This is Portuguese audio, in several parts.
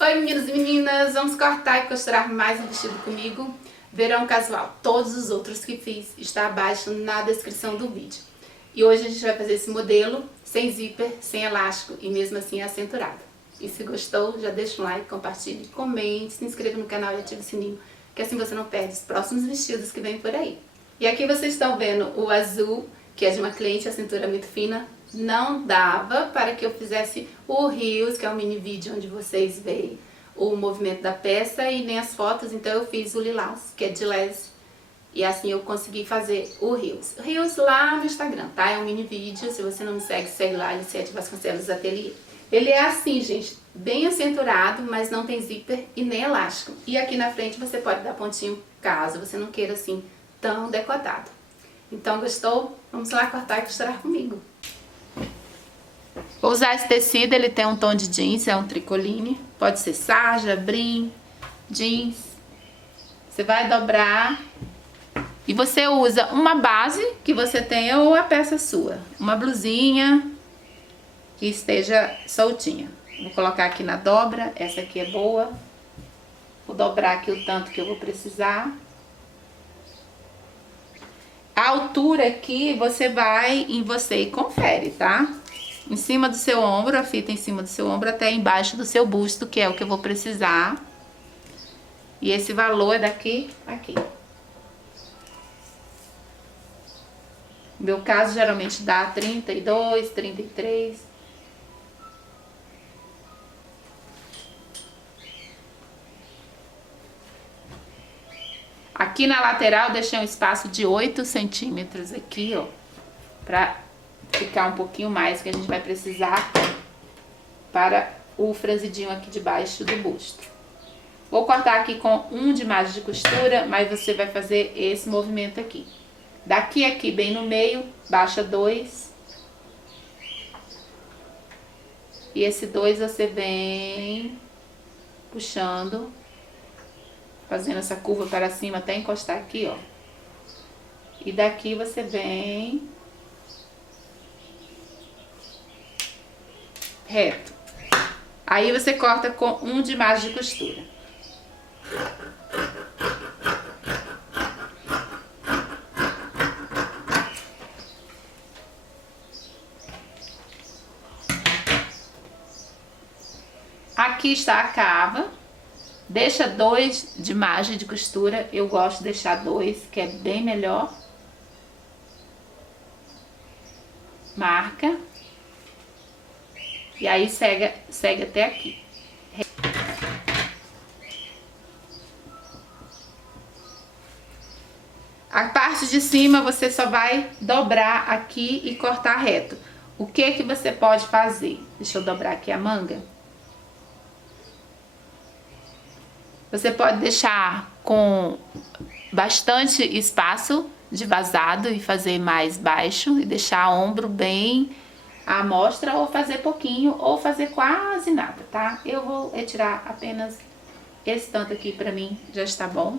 Oi meninos e meninas, vamos cortar e costurar mais um vestido comigo. Verão casual, todos os outros que fiz está abaixo na descrição do vídeo. E hoje a gente vai fazer esse modelo sem zíper, sem elástico e mesmo assim acinturado. E se gostou, já deixa um like, compartilhe, comente, se inscreva no canal e ative o sininho, que assim você não perde os próximos vestidos que vem por aí. E aqui vocês estão vendo o azul, que é de uma cliente, a cintura muito fina. Não dava para que eu fizesse o Reels, que é um mini vídeo onde vocês veem o movimento da peça e nem as fotos, então eu fiz o lilás, que é de les, e assim eu consegui fazer o Reels. O Reels lá no Instagram, tá? É um mini vídeo, se você não me segue, segue lá, Elisete Vasconcelos Ateliê. Ele é assim, gente, bem acinturado, mas não tem zíper e nem elástico. E aqui na frente você pode dar pontinho, caso você não queira assim, tão decotado. Então, gostou? Vamos lá cortar e costurar comigo. Vou usar esse tecido, ele tem um tom de jeans, é um tricoline. Pode ser sarja, brim, jeans. Você vai dobrar e você usa uma base que você tenha ou a peça sua. Uma blusinha que esteja soltinha. Vou colocar aqui na dobra, essa aqui é boa. Vou dobrar aqui o tanto que eu vou precisar. A altura aqui você vai em você e confere, tá? Em cima do seu ombro, a fita em cima do seu ombro até embaixo do seu busto, que é o que eu vou precisar. E esse valor é daqui a aqui. No meu caso, geralmente dá 32, 33. Aqui na lateral, eu deixei um espaço de 8 centímetros aqui, ó. Pra ficar um pouquinho mais, que a gente vai precisar para o franzidinho aqui de baixo do busto. Vou cortar aqui com 1 de margem de costura, mas você vai fazer esse movimento aqui. Daqui a aqui, bem no meio, baixa 2. E esse 2 você vem puxando, fazendo essa curva para cima até encostar aqui, ó. E daqui você vem reto. Aí você corta com 1 de margem de costura. Aqui está a cava. Deixa 2 de margem de costura. Eu gosto de deixar 2, que é bem melhor. Marca. E aí segue até aqui. A parte de cima você só vai dobrar aqui e cortar reto. O que que você pode fazer? Deixa eu dobrar aqui a manga. Você pode deixar com bastante espaço de vazado e fazer mais baixo e deixar o ombro bem à mostra, ou fazer pouquinho, ou fazer quase nada, tá? Eu vou retirar apenas esse tanto aqui, pra mim já está bom.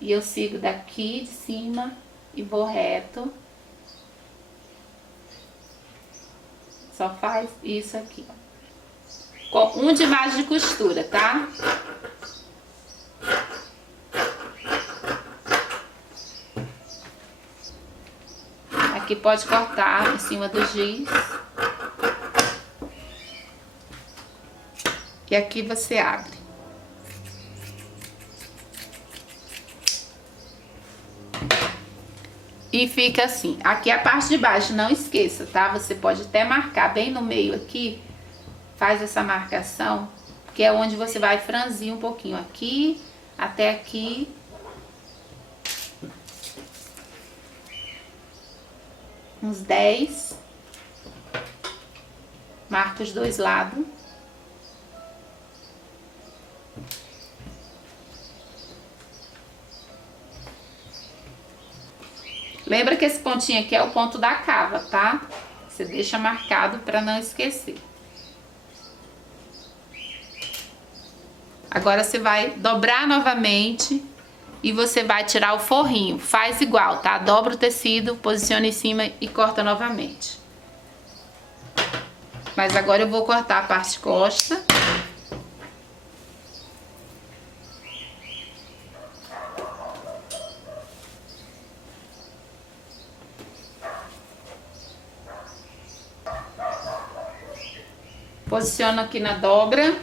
E eu sigo daqui de cima e vou reto. Só faz isso aqui, ó. Com 1 de margem de costura, tá? Aqui pode cortar em cima do giz. E aqui você abre. E fica assim. Aqui a parte de baixo, não esqueça, tá? Você pode até marcar bem no meio aqui. Faz essa marcação, que é onde você vai franzir um pouquinho. Aqui, até aqui. Uns 10. Marca os dois lados. Lembra que esse pontinho aqui é o ponto da cava, tá? Você deixa marcado para não esquecer. Agora você vai dobrar novamente e você vai tirar o forrinho. Faz igual, tá? Dobra o tecido, posiciona em cima e corta novamente. Mas agora eu vou cortar a parte costa Posiciono aqui na dobra.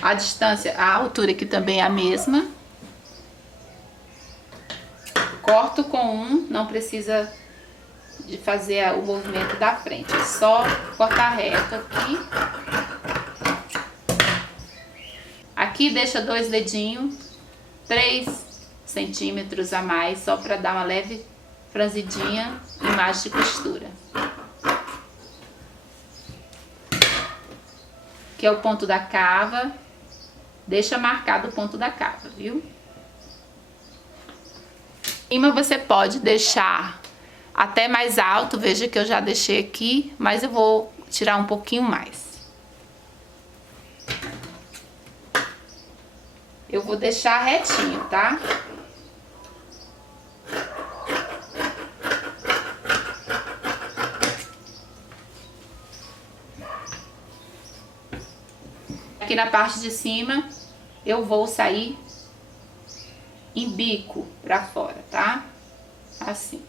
A distância, a altura aqui também é a mesma. Corto com um, não precisa de fazer o movimento da frente, é só cortar reto aqui. Aqui deixa 2 dedinhos, 3 centímetros a mais, só para dar uma leve franzidinha em margem de costura. Que é o ponto da cava, deixa marcado o ponto da cava, viu? Em cima você pode deixar até mais alto, veja que eu já deixei aqui, mas eu vou tirar um pouquinho mais. Eu vou deixar retinho, tá? Aqui na parte de cima, eu vou sair em bico pra fora, tá? Assim.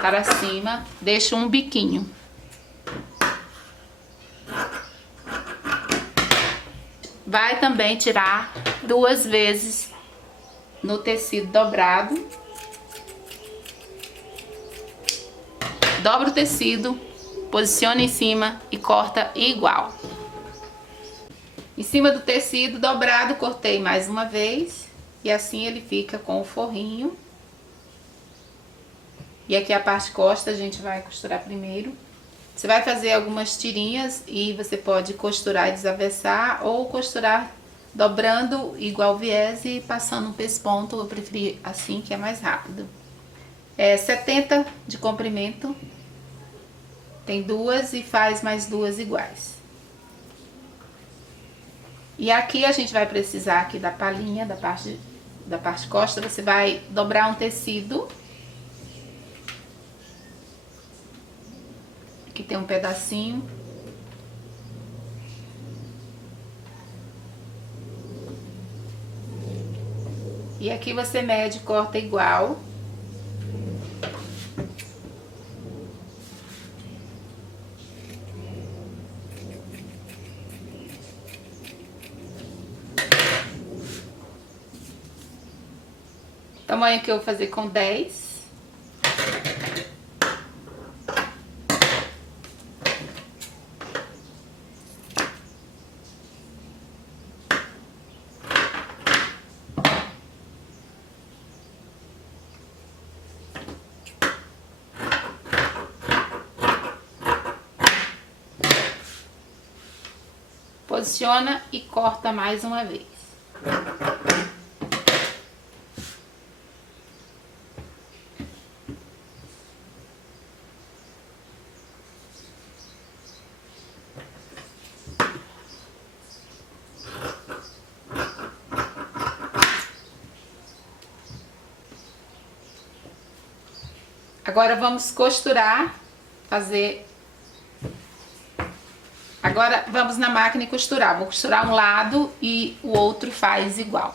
Para cima, deixo um biquinho. Vai também tirar 2 vezes no tecido dobrado. Dobra o tecido, posiciona em cima e corta igual. Em cima do tecido dobrado, cortei mais uma vez. E assim ele fica com o forrinho. E aqui a parte costa a gente vai costurar primeiro. Você vai fazer algumas tirinhas e você pode costurar e desaversar ou costurar dobrando igual viés e passando um pesponto. Eu preferi assim, que é mais rápido. É 70 de comprimento. Tem 2 e faz mais 2 iguais. E aqui a gente vai precisar aqui da palhinha, da parte costa. Você vai dobrar um tecido. Aqui tem um pedacinho. E aqui você mede e corta igual. O tamanho que eu vou fazer com 10. Posiciona e corta mais uma vez. Agora vamos costurar, Agora vamos na máquina e costurar. Vou costurar um lado e o outro faz igual.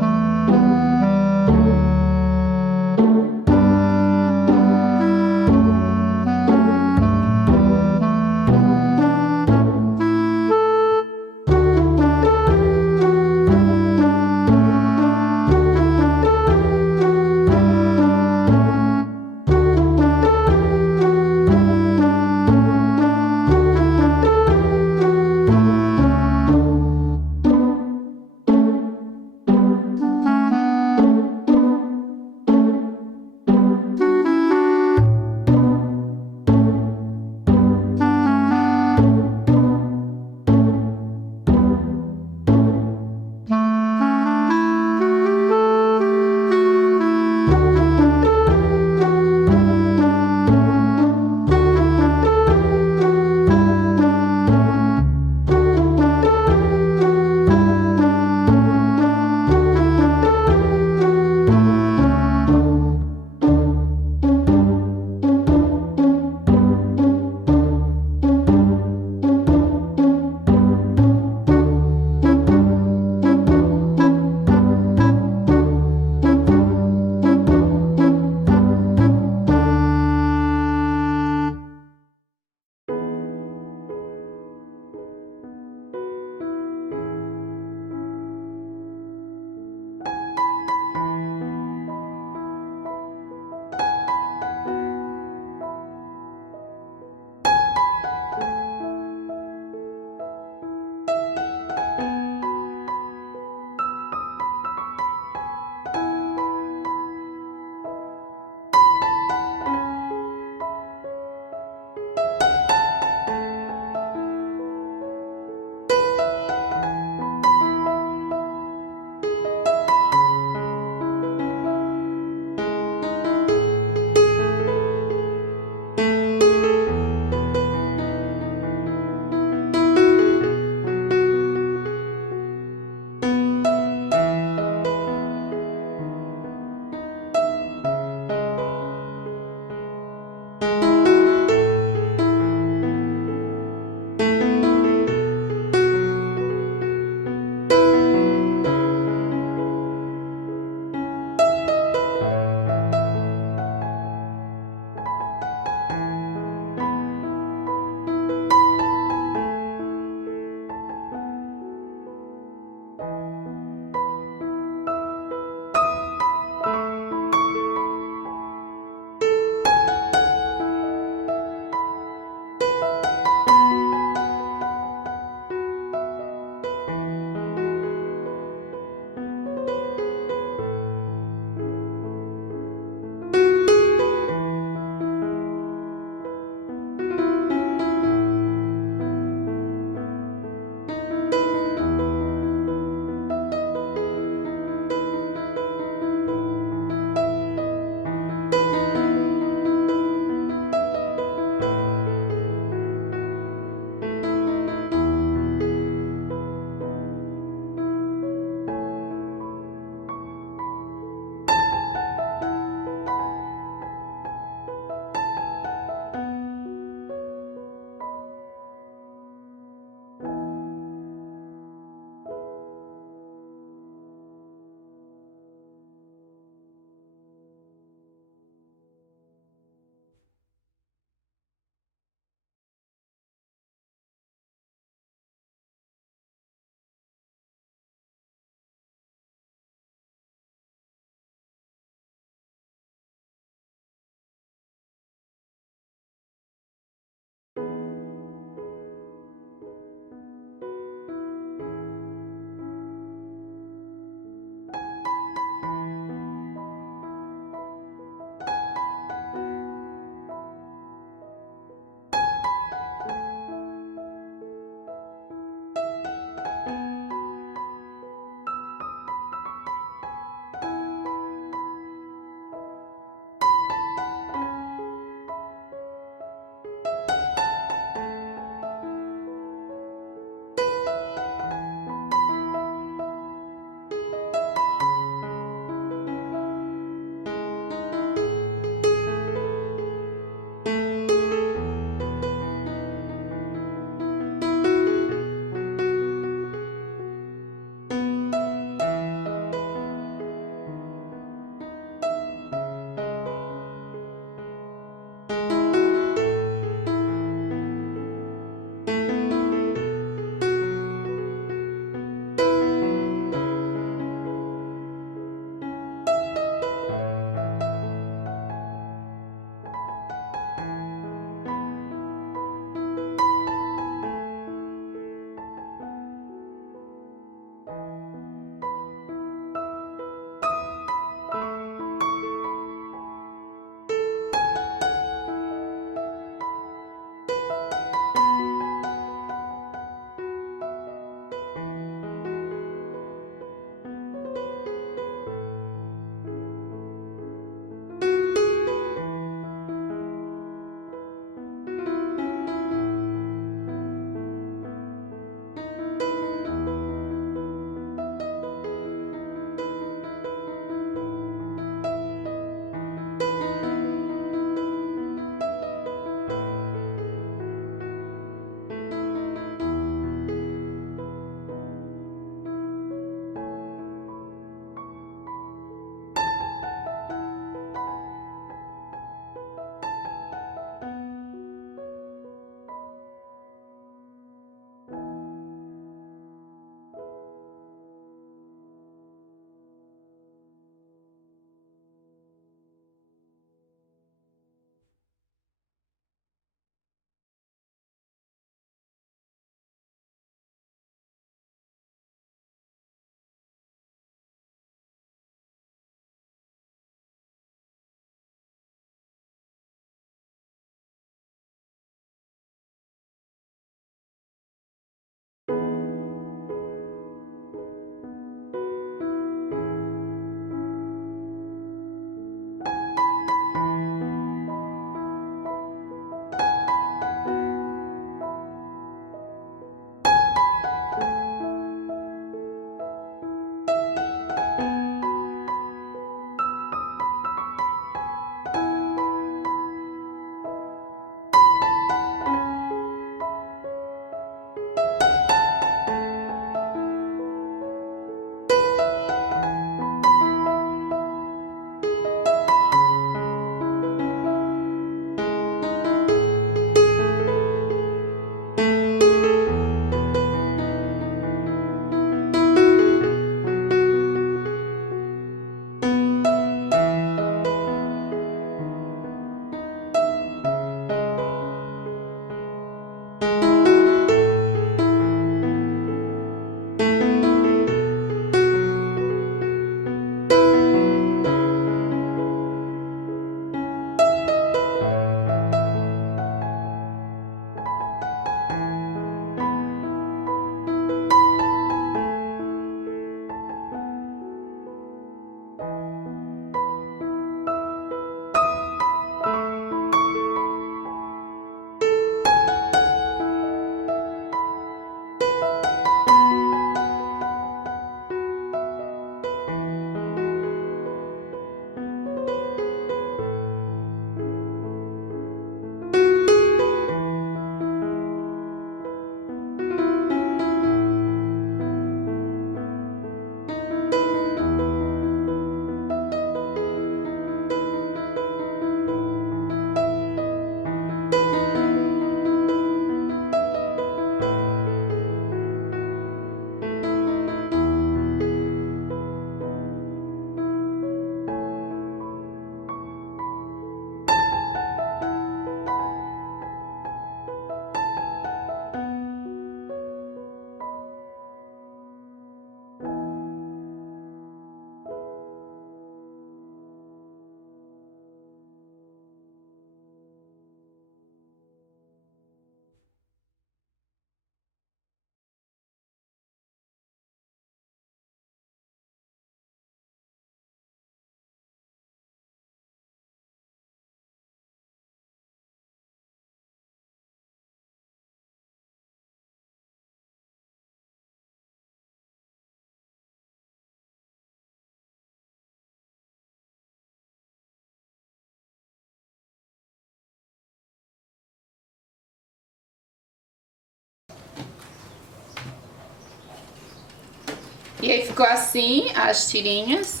E aí ficou assim as tirinhas.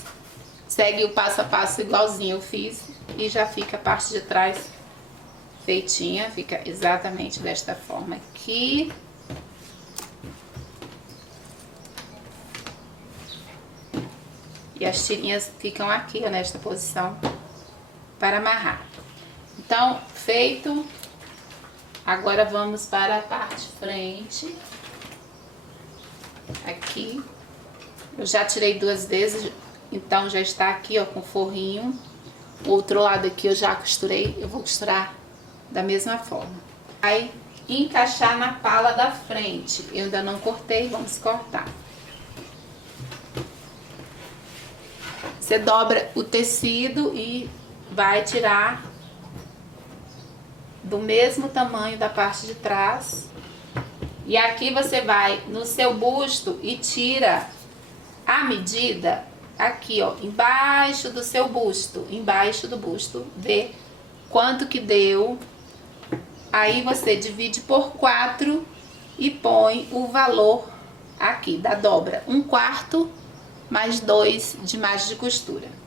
Segue o passo a passo igualzinho eu fiz. E já fica a parte de trás feitinha. Fica exatamente desta forma aqui. E as tirinhas ficam aqui, ó, nesta posição para amarrar. Então, feito. Agora vamos para a parte frente. Aqui. Eu já tirei 2 vezes, então já está aqui, ó, com forrinho. O outro lado aqui eu já costurei, eu vou costurar da mesma forma. Vai encaixar na pala da frente. Eu ainda não cortei, vamos cortar. Você dobra o tecido e vai tirar do mesmo tamanho da parte de trás. E aqui você vai no seu busto e tira a medida aqui, ó, embaixo do seu busto, embaixo do busto, vê quanto que deu. Aí você divide por 4 e põe o valor aqui da dobra, 1/4 mais 2 de margem de costura.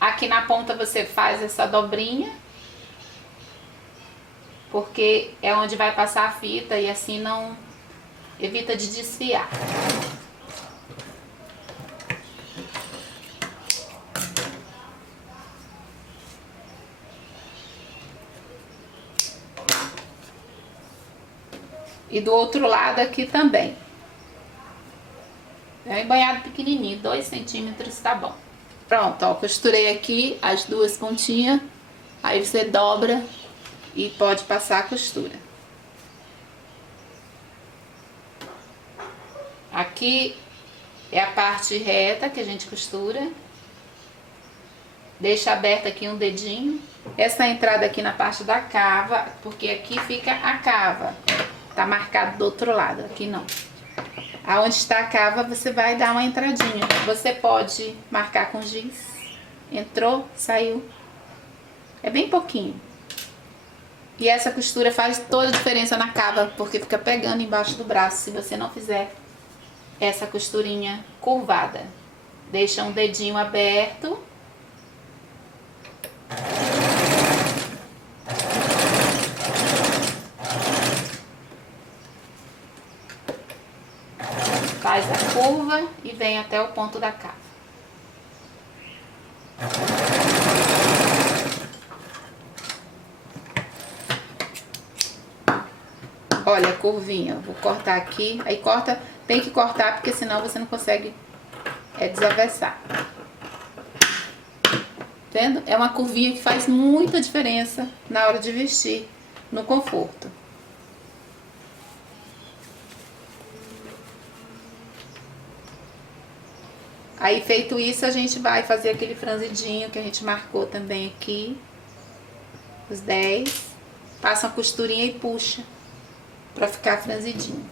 Aqui na ponta você faz essa dobrinha, porque é onde vai passar a fita e assim não evita de desfiar. E do outro lado aqui também. É um embanhado pequenininho, 2 centímetros tá bom. Pronto, ó, costurei aqui as 2 pontinhas. Aí você dobra e pode passar a costura. Aqui é a parte reta que a gente costura. Deixa aberta aqui um dedinho. Essa entrada aqui na parte da cava, porque aqui fica a cava. Tá marcado do outro lado, aqui não. Aonde está a cava, você vai dar uma entradinha. Você pode marcar com giz. Entrou, saiu. É bem pouquinho. E essa costura faz toda a diferença na cava, porque fica pegando embaixo do braço se você não fizer essa costurinha curvada. Deixa um dedinho aberto. Faz a curva e vem até o ponto da cava. Olha a curvinha, vou cortar aqui. Aí corta, tem que cortar porque senão você não consegue desavessar. Vendo? É uma curvinha que faz muita diferença na hora de vestir, no conforto. Aí, feito isso, a gente vai fazer aquele franzidinho que a gente marcou também aqui. Os 10. Passa uma costurinha e puxa pra ficar franzidinho.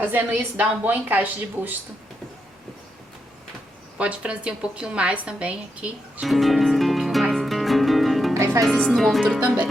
Fazendo isso dá um bom encaixe de busto. Pode franzir um pouquinho mais também aqui. Deixa eu franzir um pouquinho mais aqui. Aí faz isso no outro também.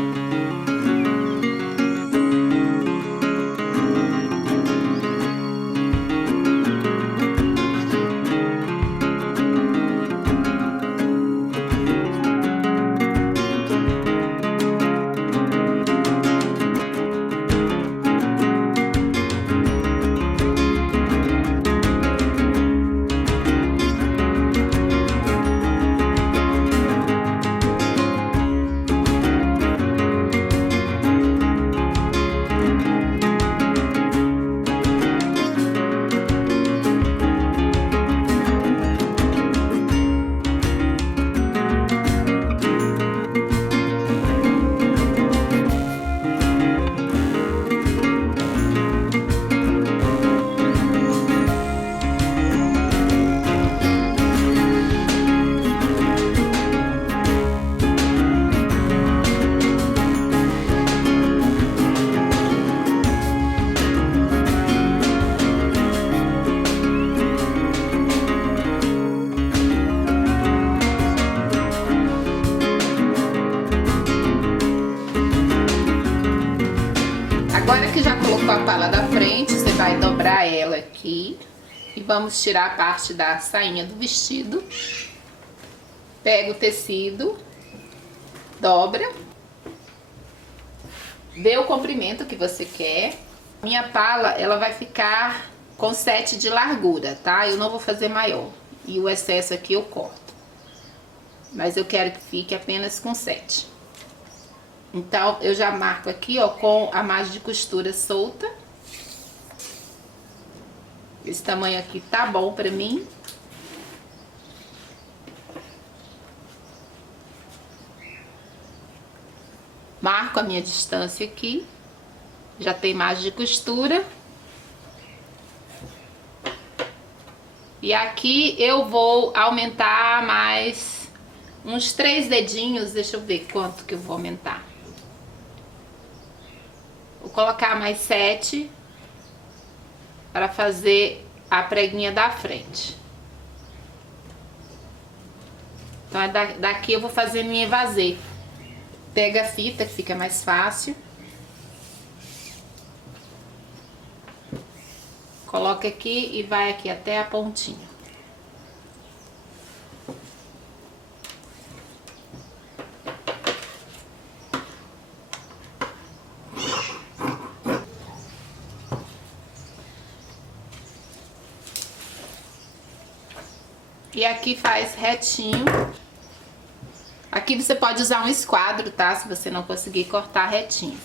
Agora que já colocou a pala da frente, você vai dobrar ela aqui e vamos tirar a parte da sainha do vestido. Pega o tecido, dobra, vê o comprimento que você quer. Minha pala, ela vai ficar com 7 de largura, tá? Eu não vou fazer maior e o excesso aqui eu corto, mas eu quero que fique apenas com 7. Então, eu já marco aqui, ó, com a margem de costura solta. Esse tamanho aqui tá bom pra mim. Marco a minha distância aqui. Já tem margem de costura. E aqui eu vou aumentar mais uns 3 dedinhos. Deixa eu ver quanto que eu vou aumentar. Vou colocar mais 7 para fazer a preguinha da frente. Então, daqui eu vou fazer minha evasê. Pega a fita, que fica mais fácil. Coloca aqui e vai aqui até a pontinha. E aqui faz retinho. Aqui você pode usar um esquadro, tá? Se você não conseguir cortar retinho.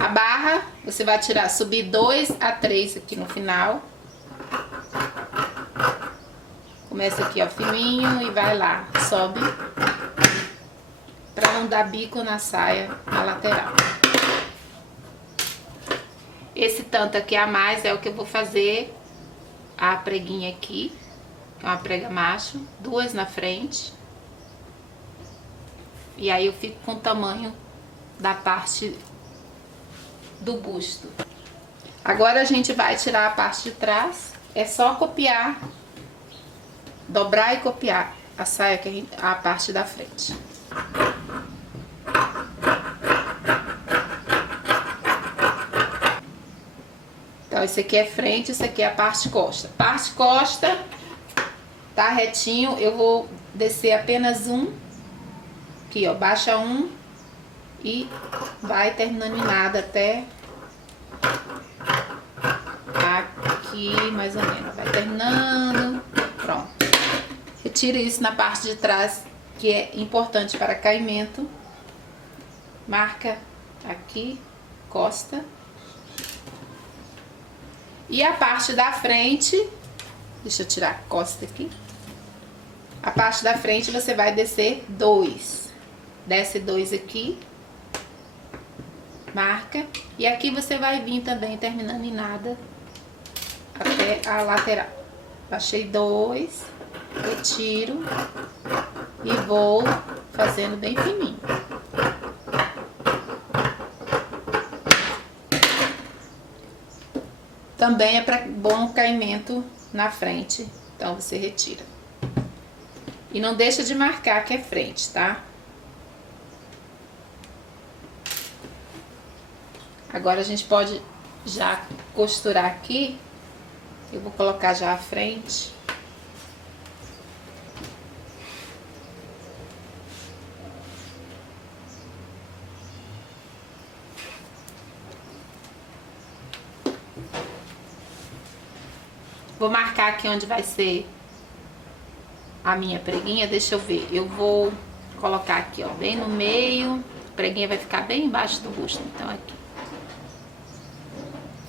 A barra, você vai tirar, subir 2 a 3 aqui no final. Começa aqui, ó, fininho e vai lá, sobe. Pra não dar bico na saia, na lateral. Esse tanto aqui a mais é o que eu vou fazer a preguinha aqui, que é uma prega macho, 2 na frente. E aí eu fico com o tamanho da parte do busto. Agora a gente vai tirar a parte de trás. É só copiar, dobrar e copiar a saia, que a parte da frente. Então, esse aqui é frente, esse aqui é a parte costa. Parte costa, tá retinho, eu vou descer apenas um. Aqui, ó, baixa um e vai terminando em nada até aqui, mais ou menos. Vai terminando, pronto. Retira isso na parte de trás, que é importante para caimento. Marca aqui, costa. E a parte da frente, deixa eu tirar a costa aqui. A parte da frente você vai descer 2. Desce 2 aqui. Marca. E aqui você vai vir também terminando em nada até a lateral. Baixei 2. retiro e vou fazendo bem fininho. Também é para bom caimento na frente, então você retira. E não deixa de marcar que é frente, tá? Agora a gente pode já costurar aqui. Eu vou colocar já a frente. Vou marcar aqui onde vai ser a minha preguinha, deixa eu ver. Eu vou colocar aqui, ó, bem no meio. A preguinha vai ficar bem embaixo do busto, então aqui.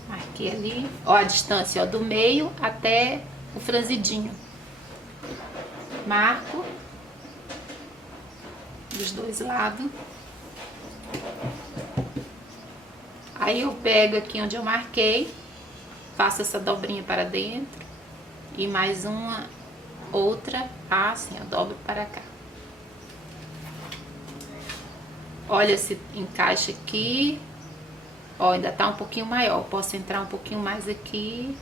Marquei ali, ó, a distância, ó, do meio até o franzidinho. Marco dos dois lados. Aí eu pego aqui onde eu marquei, faço essa dobrinha para dentro e mais uma outra, assim, eu dobro para cá. Olha se encaixa aqui. Ó, ainda tá um pouquinho maior, posso entrar um pouquinho mais aqui.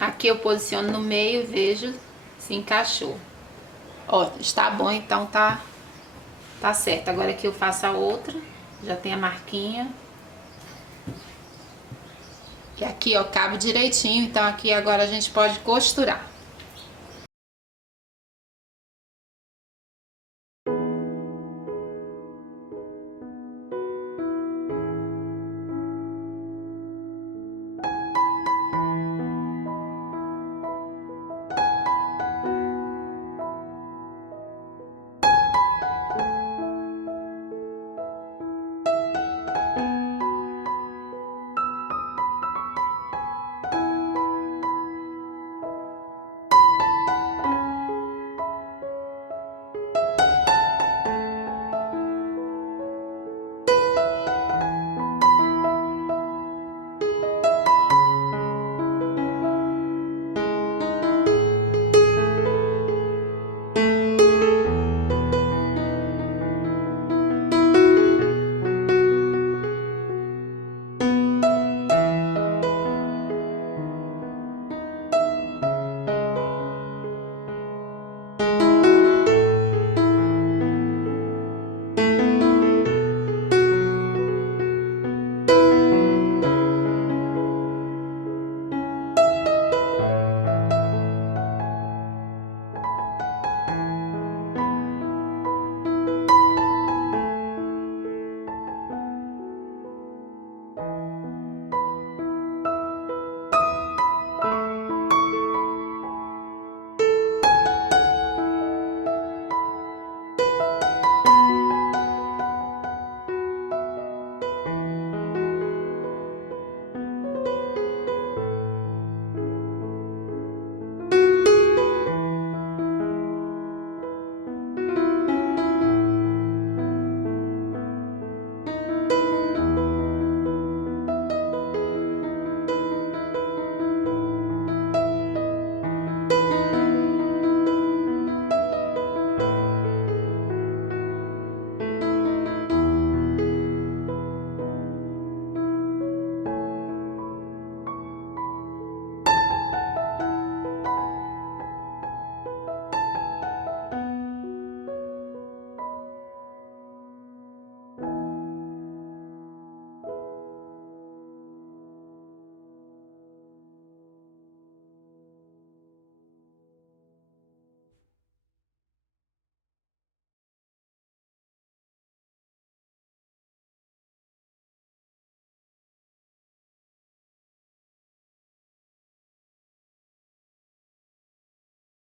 Aqui eu posiciono no meio e vejo se encaixou. Ó, está bom, então tá certo. Agora aqui eu faço a outra, já tem a marquinha. E aqui, ó, cabe direitinho, então aqui agora a gente pode costurar.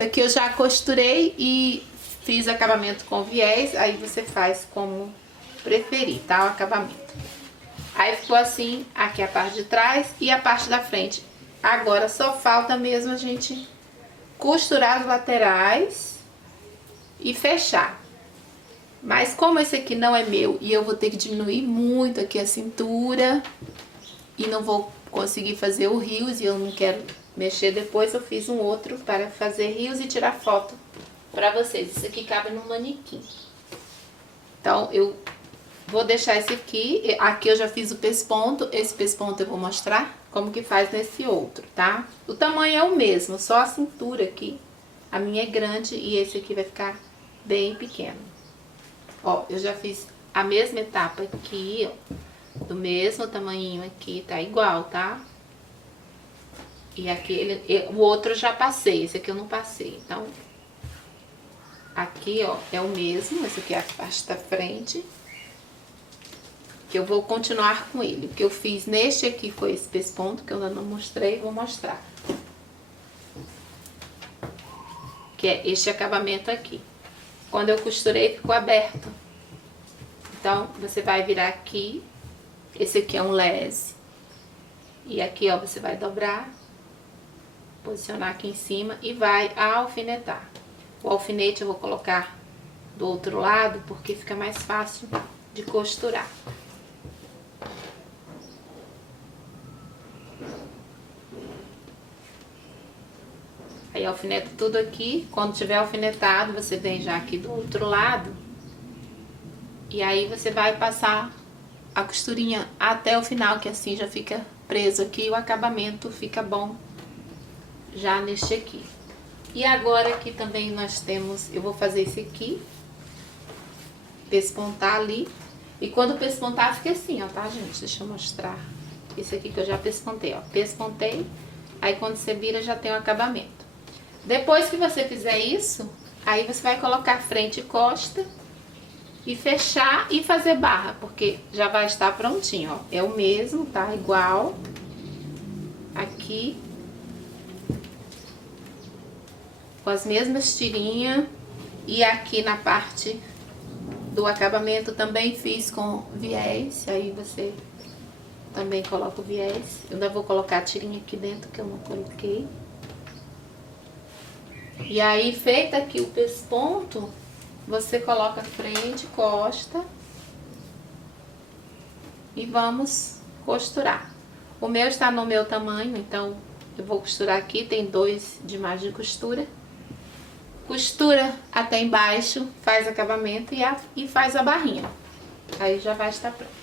Aqui eu já costurei e fiz acabamento com viés, aí você faz como preferir, tá? O acabamento. Aí ficou assim, aqui a parte de trás e a parte da frente. Agora só falta mesmo a gente costurar as laterais e fechar. Mas como esse aqui não é meu e eu vou ter que diminuir muito aqui a cintura e não vou conseguir fazer o rios e eu não quero mexer depois, eu fiz um outro para fazer rios e tirar foto para vocês. Isso aqui cabe no manequim. Então eu vou deixar esse aqui. Aqui eu já fiz o pesponto. Esse pesponto eu vou mostrar como que faz nesse outro, tá? O tamanho é o mesmo, só a cintura aqui. A minha é grande e esse aqui vai ficar bem pequeno. Ó, eu já fiz a mesma etapa aqui, ó. Do mesmo tamanhinho aqui, tá igual, tá? E aqui, o outro eu já passei, esse aqui eu não passei. Então, aqui, ó, é o mesmo. Esse aqui é a parte da frente. Que eu vou continuar com ele. O que eu fiz neste aqui foi esse pesponto, que eu ainda não mostrei, vou mostrar. Que é este acabamento aqui. Quando eu costurei, ficou aberto. Então, você vai virar aqui. Esse aqui é um lese. E aqui, ó, você vai dobrar. Posicionar aqui em cima e vai alfinetar. O alfinete eu vou colocar do outro lado, porque fica mais fácil de costurar. Aí alfineta tudo aqui. Quando tiver alfinetado, você vem já aqui do outro lado. E aí você vai passar a costurinha até o final, que assim já fica preso aqui. O acabamento fica bom já neste aqui. E agora aqui também nós temos, eu vou fazer esse aqui. Pespontar ali. E quando pespontar fica assim, ó, tá, gente? Deixa eu mostrar. Esse aqui que eu já pespontei, ó. Pespontei. Aí quando você vira já tem o acabamento. Depois que você fizer isso, aí você vai colocar frente e costa e fechar e fazer barra, porque já vai estar prontinho, ó. É o mesmo, tá? Igual. Aqui. Com as mesmas tirinhas. E aqui na parte do acabamento também fiz com viés. Aí você também coloca o viés. Eu ainda vou colocar a tirinha aqui dentro que eu não coloquei. E aí, feito aqui o pesponto, você coloca frente, costa e vamos costurar. O meu está no meu tamanho, então eu vou costurar aqui, tem 2 de margem de costura. Costura até embaixo, faz acabamento e faz a barrinha. Aí já vai estar pronto.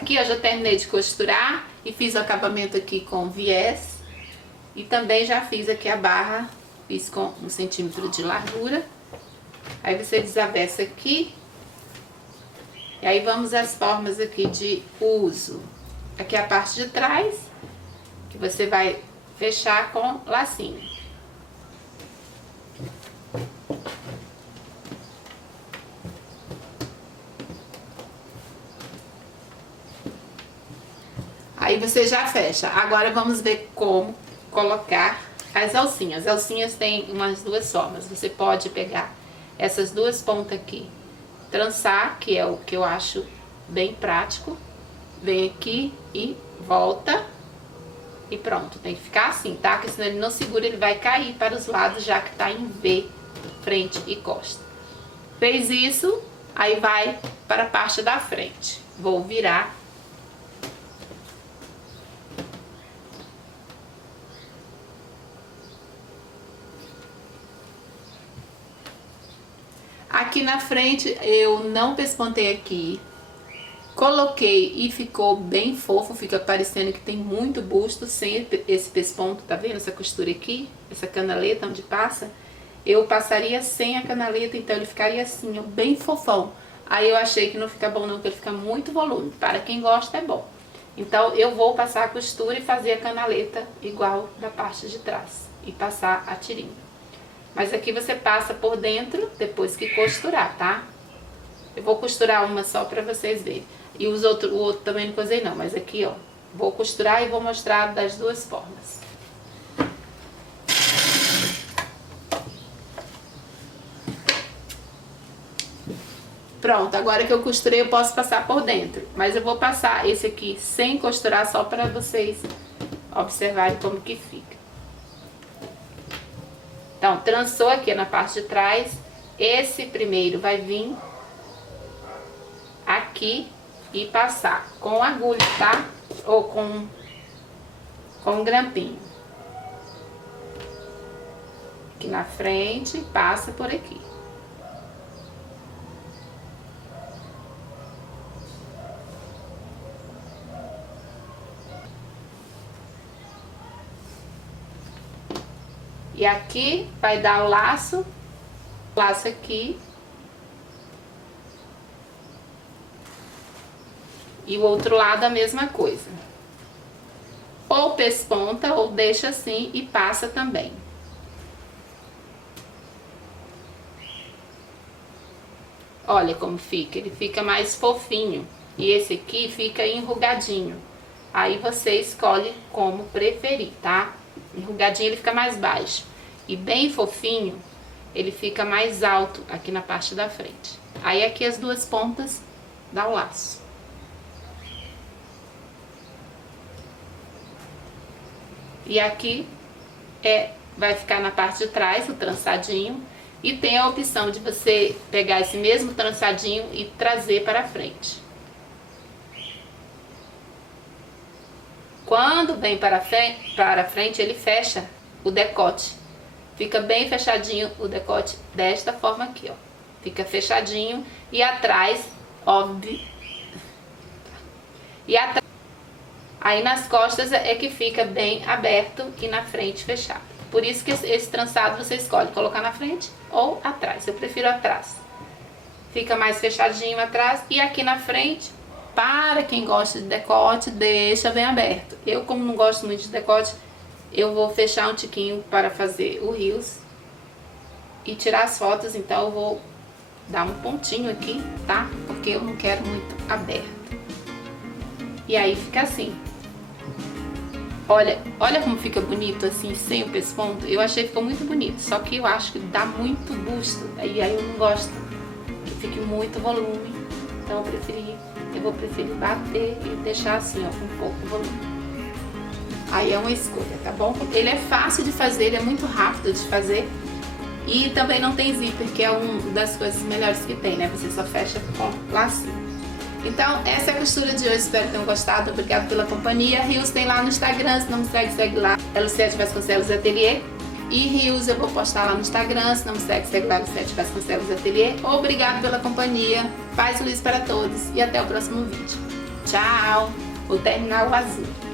Aqui eu já terminei de costurar e fiz o acabamento aqui com viés. E também já fiz aqui a barra, fiz com 1 centímetro de largura. Aí você desavessa aqui. E aí vamos às formas aqui de uso. Aqui é a parte de trás, que você vai fechar com lacinho. Aí você já fecha. Agora vamos ver como colocar as alcinhas. As alcinhas têm umas duas formas. Você pode pegar essas duas pontas aqui, trançar, que é o que eu acho bem prático. Vem aqui e volta. E pronto, tem que ficar assim, tá? Porque senão ele não segura, ele vai cair para os lados, já que tá em V, frente e costa. Fez isso, aí vai para a parte da frente. Vou virar. Aqui na frente eu não pespontei aqui, coloquei e ficou bem fofo, fica parecendo que tem muito busto sem esse pesponto, tá vendo essa costura aqui? Essa canaleta onde passa, eu passaria sem a canaleta, então ele ficaria assim, ó, bem fofão. Aí eu achei que não fica bom não, porque ele fica muito volume, para quem gosta é bom. Então eu vou passar a costura e fazer a canaleta igual da parte de trás, e passar a tirinha. Mas aqui você passa por dentro depois que costurar, tá? Eu vou costurar uma só pra vocês verem. E o outro também não cosei não, mas aqui, ó, vou costurar e vou mostrar das duas formas. Pronto, agora que eu costurei eu posso passar por dentro. Mas eu vou passar esse aqui sem costurar só pra vocês observarem como que fica. Então, trançou aqui na parte de trás, esse primeiro vai vir aqui e passar com agulha, tá? Ou com um grampinho. Aqui na frente, passa por aqui. E aqui vai dar o laço aqui. E o outro lado a mesma coisa. Ou pesponta ou deixa assim e passa também. Olha como fica, ele fica mais fofinho. E esse aqui fica enrugadinho. Aí você escolhe como preferir, tá? Enrugadinho ele fica mais baixo. E bem fofinho, ele fica mais alto aqui na parte da frente. Aí aqui as duas pontas dá o laço. E aqui vai ficar na parte de trás o trançadinho. E tem a opção de você pegar esse mesmo trançadinho e trazer para frente. Quando vem para frente, ele fecha o decote. Fica bem fechadinho o decote desta forma aqui, ó. Fica fechadinho e atrás, óbvio. E atrás, aí nas costas é que fica bem aberto e na frente fechado. Por isso que esse trançado você escolhe colocar na frente ou atrás. Eu prefiro atrás. Fica mais fechadinho atrás e aqui na frente. Para quem gosta de decote, deixa bem aberto. Eu, como não gosto muito de decote, eu vou fechar um tiquinho para fazer o rios e tirar as fotos. Então eu vou dar um pontinho aqui, tá? Porque eu não quero muito aberto. E aí fica assim. Olha como fica bonito assim, sem o pesponto. Eu achei que ficou muito bonito, só que eu acho que dá muito busto. Aí eu não gosto que fique muito volume. Então eu vou preferir bater e deixar assim, ó, com pouco volume. Aí é uma escolha, tá bom? Ele é fácil de fazer, ele é muito rápido de fazer. E também não tem zíper, que é uma das coisas melhores que tem, né? Você só fecha com lacinho. Então, essa é a costura de hoje, espero que tenham gostado, obrigado pela companhia. Rios tem lá no Instagram, se não me segue lá, é Luciete Vasconcelos Ateliê. E Rios eu vou postar lá no Instagram, se não me segue lá, Luciete Vasconcelos Ateliê. Obrigado pela companhia, paz e luz para todos e até o próximo vídeo. Tchau! Vou terminar o azul.